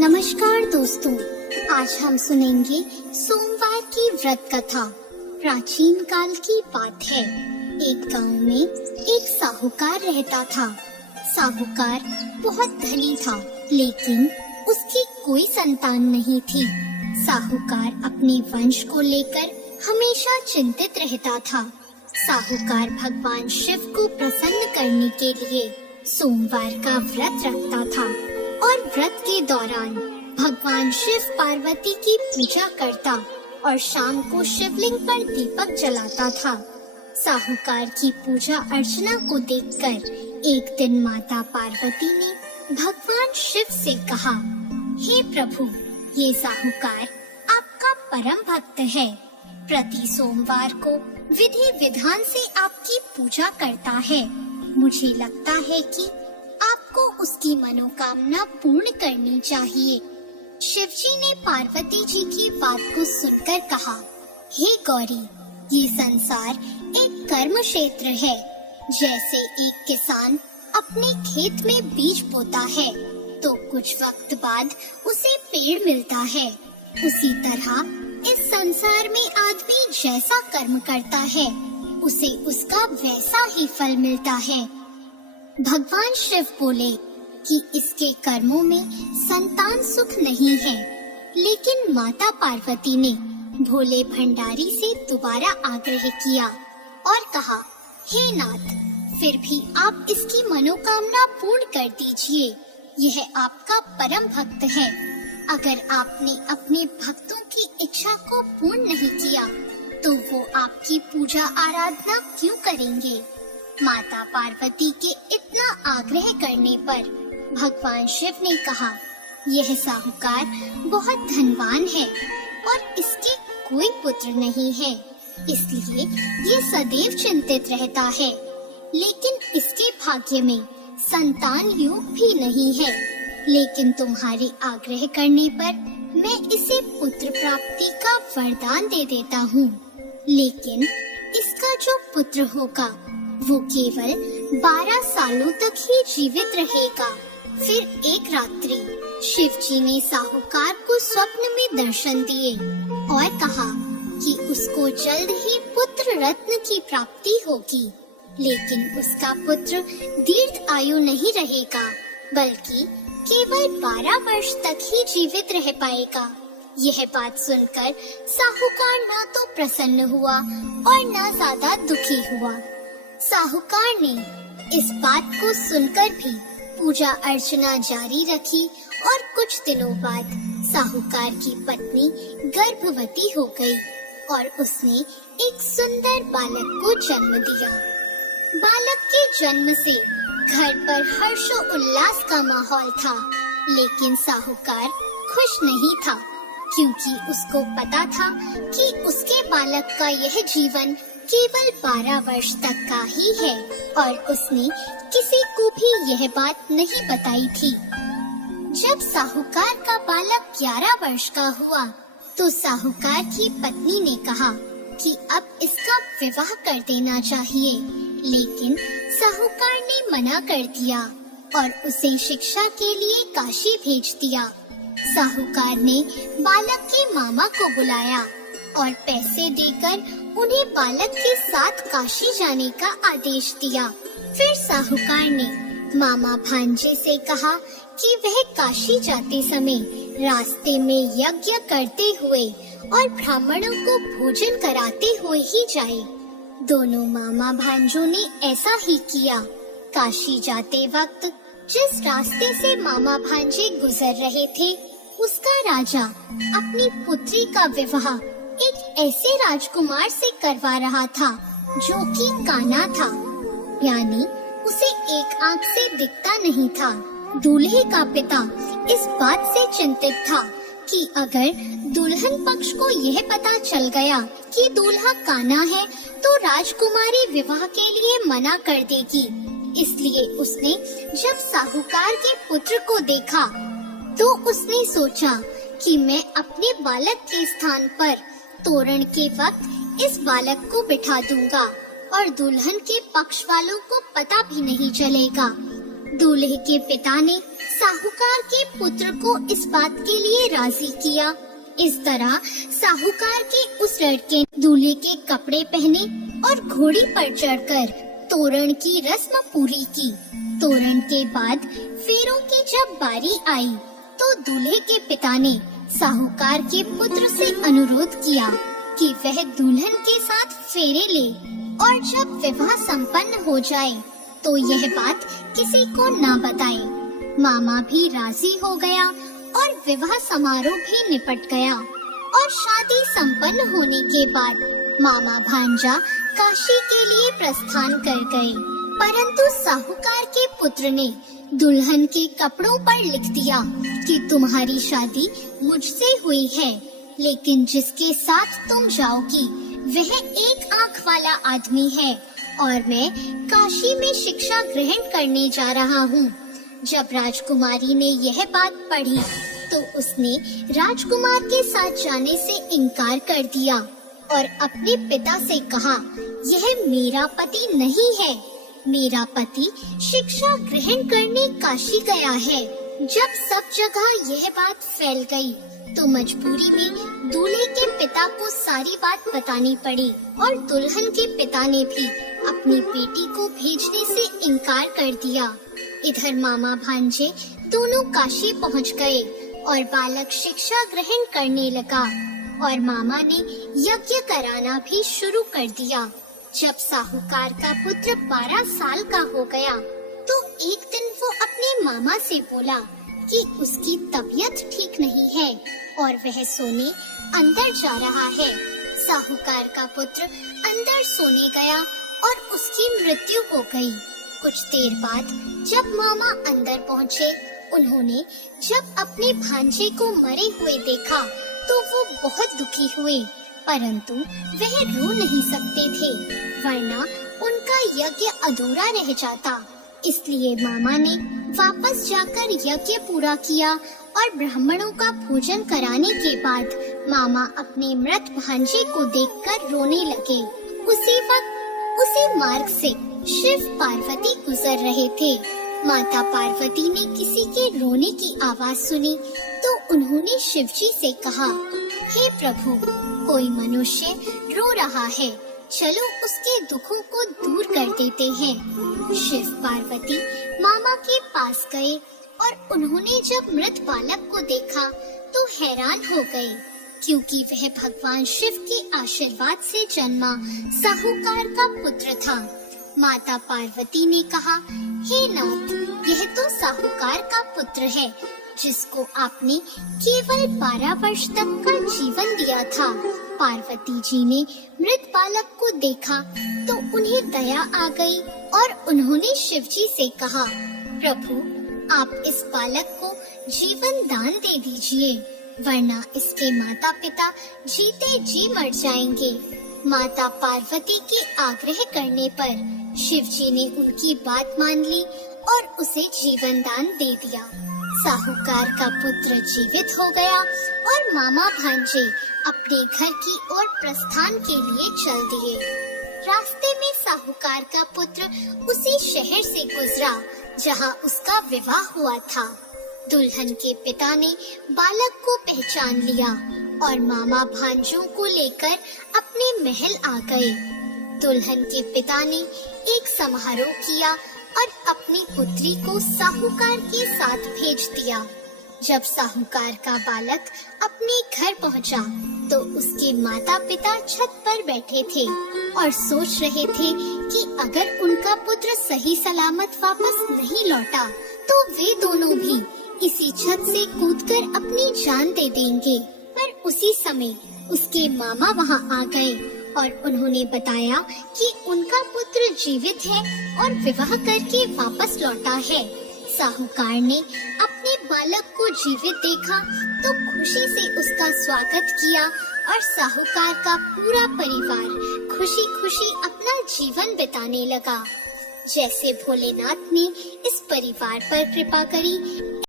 नमस्कार दोस्तों, आज हम सुनेंगे सोमवार की व्रत कथा। प्राचीन काल की बात है। एक गांव में एक साहूकार रहता था। साहूकार बहुत धनी था, लेकिन उसकी कोई संतान नहीं थी। साहूकार अपने वंश को लेकर हमेशा चिंतित रहता था। साहूकार भगवान शिव को प्रसन्न करने के लिए सोमवार का व्रत रखता था और व्रत के दौरान भगवान शिव पार्वती की पूजा करता और शाम को शिवलिंग पर दीपक जलाता था। साहूकार की पूजा अर्चना को देखकर एक दिन माता पार्वती ने भगवान शिव से कहा, हे प्रभु, ये साहूकार आपका परम भक्त है। प्रति सोमवार को विधि विधान से आपकी पूजा करता है। मुझे लगता है कि आपको उसकी मनोकामना पूर्ण करनी चाहिए। शिवजी ने पार्वती जी की बात को सुनकर कहा, हे गौरी, ये संसार एक कर्म क्षेत्र है। जैसे एक किसान अपने खेत में बीज बोता है तो कुछ वक्त बाद उसे पेड़ मिलता है, उसी तरह इस संसार में आदमी जैसा कर्म करता है उसे उसका वैसा ही फल मिलता है। भगवान शिव बोले कि इसके कर्मों में संतान सुख नहीं है, लेकिन माता पार्वती ने भोले भंडारी से दोबारा आग्रह किया और कहा, हे नाथ, फिर भी आप इसकी मनोकामना पूर्ण कर दीजिए। यह आपका परम भक्त है। अगर आपने अपने भक्तों की इच्छा को पूर्ण नहीं किया तो वो आपकी पूजा आराधना क्यों करेंगे? माता पार्वती के इतना आग्रह करने पर भगवान शिव ने कहा, यह साहूकार बहुत धनवान है और इसके कोई पुत्र नहीं है, इसलिए ये सदैव चिंतित रहता है। लेकिन इसके भाग्य में संतान योग भी नहीं है। लेकिन तुम्हारे आग्रह करने पर मैं इसे पुत्र प्राप्ति का वरदान दे देता हूँ। लेकिन इसका जो पुत्र होगा वो केवल 12 सालों तक ही जीवित रहेगा। फिर एक रात्रि शिवजी ने साहूकार को स्वप्न में दर्शन दिए और कहा कि उसको जल्द ही पुत्र रत्न की प्राप्ति होगी, लेकिन उसका पुत्र दीर्घ आयु नहीं रहेगा, बल्कि केवल 12 वर्ष तक ही जीवित रह पाएगा। यह बात सुनकर साहूकार न तो प्रसन्न हुआ और न ज्यादा दुखी हुआ। साहूकार ने इस बात को सुनकर भी पूजा अर्चना जारी रखी और कुछ दिनों बाद साहूकार की पत्नी गर्भवती हो गई और उसने एक सुंदर बालक को जन्म दिया। बालक के जन्म से घर पर हर्षोल्लास का माहौल था, लेकिन साहूकार खुश नहीं था, क्योंकि उसको पता था कि उसके बालक का यह जीवन केवल 12 वर्ष तक का ही है और उसने किसी को भी यह बात नहीं बताई थी। जब साहूकार का बालक 11 वर्ष का हुआ तो साहूकार की पत्नी ने कहा कि अब इसका विवाह कर देना चाहिए, लेकिन साहूकार ने मना कर दिया और उसे शिक्षा के लिए काशी भेज दिया। साहूकार ने बालक के मामा को बुलाया और पैसे देकर उन्हें बालक के साथ काशी जाने का आदेश दिया। फिर साहूकार ने मामा भांजे से कहा कि वह काशी जाते समय रास्ते में यज्ञ करते हुए और ब्राह्मणों को भोजन कराते हुए ही जाए। दोनों मामा भांजों ने ऐसा ही किया। काशी जाते वक्त जिस रास्ते से मामा भांजे गुजर रहे थे, उसका राजा अपनी पुत्री का विवाह एक ऐसे राजकुमार से करवा रहा था जो कि काना था, यानी उसे एक आंख से दिखता नहीं था। दूल्हे का पिता इस बात से चिंतित था कि अगर दुल्हन पक्ष को यह पता चल गया कि दूल्हा काना है तो राजकुमारी विवाह के लिए मना कर देगी। इसलिए उसने जब साहूकार के पुत्र को देखा तो उसने सोचा कि मैं अपने बालक के स्थान पर तोरण के वक्त इस बालक को बिठा दूंगा और दुल्हन के पक्ष वालों को पता भी नहीं चलेगा। दूल्हे के पिता ने साहूकार के पुत्र को इस बात के लिए राजी किया। इस तरह साहूकार के उस लड़के ने दूल्हे के कपड़े पहने और घोड़ी पर चढ़कर तोरण की रस्म पूरी की। तोरण के बाद फेरों की जब बारी आई तो दूल्हे के पिता ने साहूकार के पुत्र से अनुरोध किया कि वह दुल्हन के साथ फेरे ले और जब विवाह संपन्न हो जाए तो यह बात किसी को न बताए। मामा भी राजी हो गया और विवाह समारोह भी निपट गया और शादी संपन्न होने के बाद मामा भांजा काशी के लिए प्रस्थान कर गए। परंतु साहूकार के पुत्र ने दुल्हन के कपड़ों पर लिख दिया कि तुम्हारी शादी मुझसे हुई है, लेकिन जिसके साथ तुम जाओगी वह एक आंख वाला आदमी है और मैं काशी में शिक्षा ग्रहण करने जा रहा हूँ। जब राजकुमारी ने यह बात पढ़ी तो उसने राजकुमार के साथ जाने से इनकार कर दिया और अपने पिता से कहा, यह मेरा पति नहीं है, मेरा पति शिक्षा ग्रहण करने काशी गया है। जब सब जगह यह बात फैल गई तो मजबूरी में दूल्हे के पिता को सारी बात बतानी पड़ी और दुल्हन के पिता ने भी अपनी बेटी को भेजने से इनकार कर दिया। इधर मामा भांजे दोनों काशी पहुंच गए और बालक शिक्षा ग्रहण करने लगा और मामा ने यज्ञ कराना भी शुरू कर दिया। जब साहूकार का पुत्र 12 साल का हो गया तो एक दिन वो अपने मामा से बोला कि उसकी तबीयत ठीक नहीं है और वह सोने अंदर जा रहा है। साहूकार का पुत्र अंदर सोने गया और उसकी मृत्यु हो गई। कुछ देर बाद जब मामा अंदर पहुँचे, उन्होंने जब अपने भांजे को मरे हुए देखा तो वो बहुत दुखी हुए, परंतु वह रो नहीं सकते थे वरना उनका यज्ञ अधूरा रह जाता। इसलिए मामा ने वापस जाकर यज्ञ पूरा किया और ब्राह्मणों का भोजन कराने के बाद मामा अपने मृत भांजे को देखकर रोने लगे। उसी वक्त उसी मार्ग से शिव पार्वती गुजर रहे थे। माता पार्वती ने किसी के रोने की आवाज सुनी तो उन्होंने शिवजी से कहा, हे प्रभु, कोई मनुष्य रो रहा है, चलो उसके दुखों को दूर कर देते हैं। शिव पार्वती मामा के पास गए और उन्होंने जब मृत बालक को देखा तो हैरान हो गए, क्योंकि वह भगवान शिव के आशीर्वाद से जन्मा साहूकार का पुत्र था। माता पार्वती ने कहा, हे नाथ, यह तो साहूकार का पुत्र है जिसको आपने केवल 12 वर्ष तक का जीवन दिया था। पार्वती जी ने मृत बालक को देखा तो उन्हें दया आ गई और उन्होंने शिव जी से कहा, प्रभु, आप इस बालक को जीवन दान दे दीजिए, वरना इसके माता पिता जीते जी मर जाएंगे। माता पार्वती के आग्रह करने पर शिव जी ने उनकी बात मान ली और उसे जीवन दान दे दिया। साहूकार का पुत्र जीवित हो गया और मामा भांजे अपने घर की ओर प्रस्थान के लिए चल दिए। रास्ते में साहूकार का पुत्र उसी शहर से गुजरा जहां उसका विवाह हुआ था। दुल्हन के पिता ने बालक को पहचान लिया और मामा भांजों को लेकर अपने महल आ गए। दुल्हन के पिता ने एक समारोह किया और अपनी पुत्री को साहूकार के साथ भेज दिया। जब साहूकार का बालक अपने घर पहुंचा, तो उसके माता पिता छत पर बैठे थे और सोच रहे थे कि अगर उनका पुत्र सही सलामत वापस नहीं लौटा, तो वे दोनों भी इसी छत से कूदकर अपनी जान दे देंगे। पर उसी समय उसके मामा वहां आ गए और उन्होंने बताया कि उनका पुत्र जीवित है और विवाह करके वापस लौटा है। साहूकार ने अपने बालक को जीवित देखा तो खुशी से उसका स्वागत किया और साहूकार का पूरा परिवार खुशी खुशी अपना जीवन बिताने लगा। जैसे भोलेनाथ ने इस परिवार पर कृपा करी,